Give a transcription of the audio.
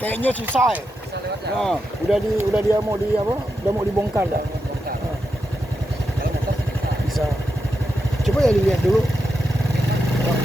kayaknya sisa ya. Bisa lewat ya. Nah, udah dia mau di apa? Udah mau dibongkar dah. Bongkar. Kalau motor sih bisa. Bisa. Coba ya dilihat dulu. Ini kan